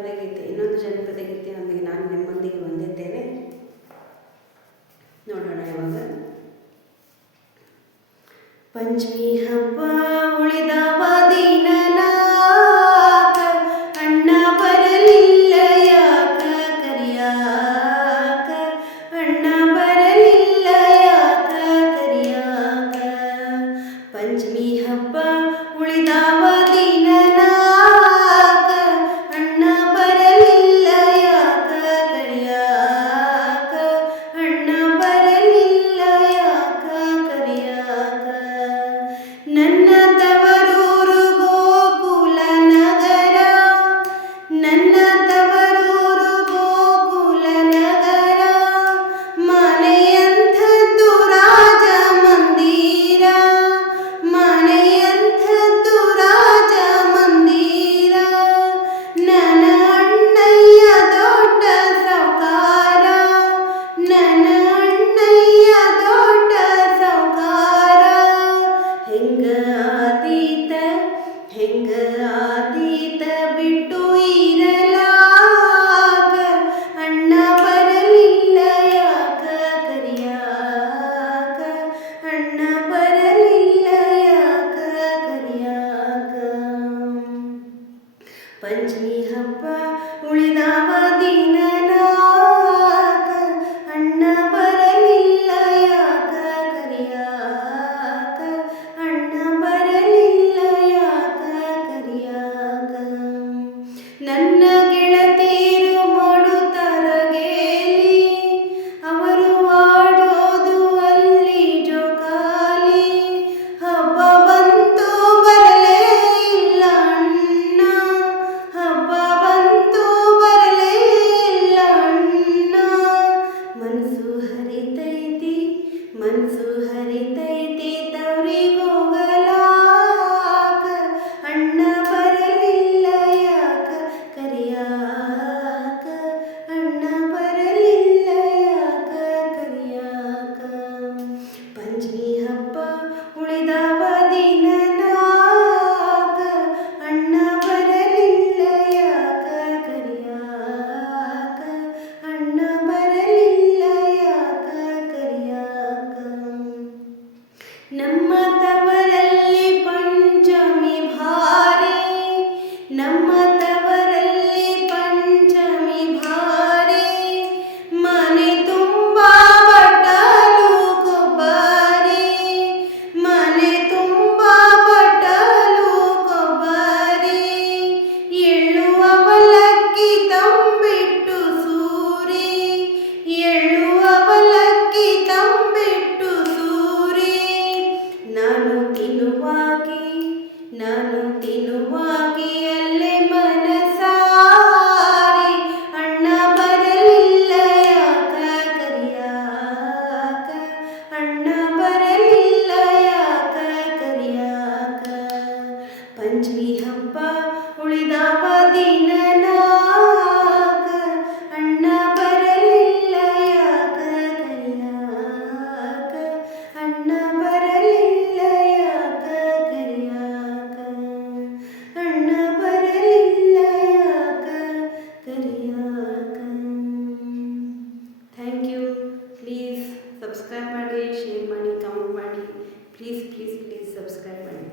ಜನಪದ ಗೀತೆ, ಇನ್ನೊಂದು ಜನಪದ ಗೀತೆಯೊಂದಿಗೆ ನಾನು ನಿಮ್ಮೊಂದಿಗೆ ಬಂದಿದ್ದೇನೆ. ನೋಡೋಣ ಇವಾಗ. ಪಂಚಮಿ ಹಬ್ಬ ಉಳಿದವ ದಿನನಾಗ, ಅಣ್ಣ ಬರಲಿಲ್ಲ ಯಾಕ ಕರಿಯಾಕ, ಅಣ್ಣ ಬರಲಿಲ್ಲ ಯಾಕ ಕರಿಯಾಕ. ಪಂಚಮಿ ಹಬ್ಬ ಉಳಿದವ ದಿನನಾಗ, ಅಣ್ಣ ಬರಲಿಲ್ಲ ಯಾಕ ಕರಿಯಾಕ, ಅಣ್ಣ ಬರಲಿಲ್ಲ ಯಾಕ ಕರಿಯಾಕ. ನನ್ನ ತವರೂರು ಗೋಕುಲ ನಗರ, ನನ್ನ ತವರೂರು ಗೋಕುಲ ನಗರ, ಮನೆಯಂಥದ್ದು ರಾಜ ಮಂದಿರ, ಮನೆಯಂಥದ್ದು ರಾಜ ಮಂದಿರ. ನನ್ನ ಅಣ್ಣಯ್ಯ ದೊಡ್ಡ ಸಾವ್ಕಾರ, ನನ್ನ ಅಣ್ಣಯ್ಯ ದೊಡ್ಡ ಸಾವ್ಕಾರ. ಹೆಂಗ ಆದೀತ ಹೆಂಗ ಆದೀತ ಬಿಟ್ಟು ಇರಲಾಗ, ಅಣ್ಣ ಬರಲಿಲ್ಲ ಯಾಕ ಕರಿಯಾಕ, ಅಣ್ಣ ಬರಲಿಲ್ಲ ಯಾಕ ಕರಿಯಾಕ. ಪಂಚಮಿ ಹಬ್ಬ ಉಳಿದವ ದಿನನಾಗ, ಅಣ್ಣ ಬರಲಿಲ್ಲ ಯಾಕ ಕರಿಯಾಕ, ಅಣ್ಣ ಬರಲಿಲ್ಲ ಯಾಕ ಕರಿಯಾಕ. ನನ್ನ ಗೆಳತಿಯರು ಮಾಡುತ್ತಾರ ಗೇಲಿ, ಅವರು ಆಡೋದು ಅಲ್ಲಿ ಜೋಕಾಲಿ. ಹಬ್ಬ ಬಂತು ಬರಲೇ ಇಲ್ಲ ಅಣ್ಣ, ಹಬ್ಬ ಬಂತು ಬರಲೇ ಇಲ್ಲ ಅಣ್ಣ. ಮನಸ್ಸು ಹರಿತೈತಿ ಮನಸ್ಸು ಹರಿತೈತಿ ತವರಿಗೋಗಲಾಗ, ಅಣ್ಣ ಬರಲಿಲ್ಲ ಯಾಕ ಕರಿಯಾಕ, ಅಣ್ಣ ಬರಲಿಲ್ಲ ಯಾಕ ಕರಿಯಾಕ. ಪಂಚಮಿ ಹಬ್ಬ ಉಳಿದವ ದಿನನಾಗ, ಅಣ್ಣ ಬರಲಿಲ್ಲ ಯಾಕ ಕರಿಯಾಕ, ಅಣ್ಣ ಬರಲಿಲ್ಲ ಯಾಕ ಕರಿಯಾಕ. ನಮ್ಮ ತವರಲ್ಲಿ ಪಂಚಮಿ ಭಾರಿ, ನಮ್ಮ ತವರಲ್ಲಿ ಪಂಚಮಿ ಭಾರಿ, ಮನೆ ತುಂಬ ಬಟ್ಟಲು ಕೊಬ್ಬರಿ, ಮನೆ ತುಂಬ ಬಟ್ಟಲು ಕೊಬ್ಬರಿ. ಎಳ್ಳು ಅವಲಕ್ಕಿ ತಂಬಿಟ್ಟು ಸೂರಿ, ಎಳ್ಳು ಅವಲಕ್ಕಿ ತಂಬಿಟ್ಟು ಸೂರಿ. ನಾನು ತಿನ್ನುವಾಗಿ ಅಲ್ಲೇ ಮನಸಾರಿ, ಅಣ್ಣ ಬರಲಿಲ್ಲ ಯಾಕ ಕರಿಯಾಕ, ಅಣ್ಣ ಬರಲಿಲ್ಲ ಯಾಕ ಕರಿಯಾಕ. ಪಂಚಮಿ ಹಬ್ಬ ಉಳಿದವ ದಿನನಾಗ, ಅಣ್ಣ ಬರಲಿಲ್ಲ ಯಾಕ ಕರಿಯಾಕ, ಅಣ್ಣ ಬರಲಿಲ್ಲ ಯಾಕ ಕರಿಯಾಕ, ಅಣ್ಣ ಬರಲಿಲ್ಲ ಯಾಕ ಕರಿಯಾಕ. Thank you. ಪ್ಲೀಸ್ ಸಬ್ಸ್ಕ್ರೈಬ್ ಮಾಡಿ, ಶೇರ್ ಮಾಡಿ, ಕಮೆಂಟ್ ಮಾಡಿ. ಪ್ಲೀಸ್ ಪ್ಲೀಸ್ ಪ್ಲೀಸ್ ಸಬ್ಸ್ಕ್ರೈಬ್ ಮಾಡಿ.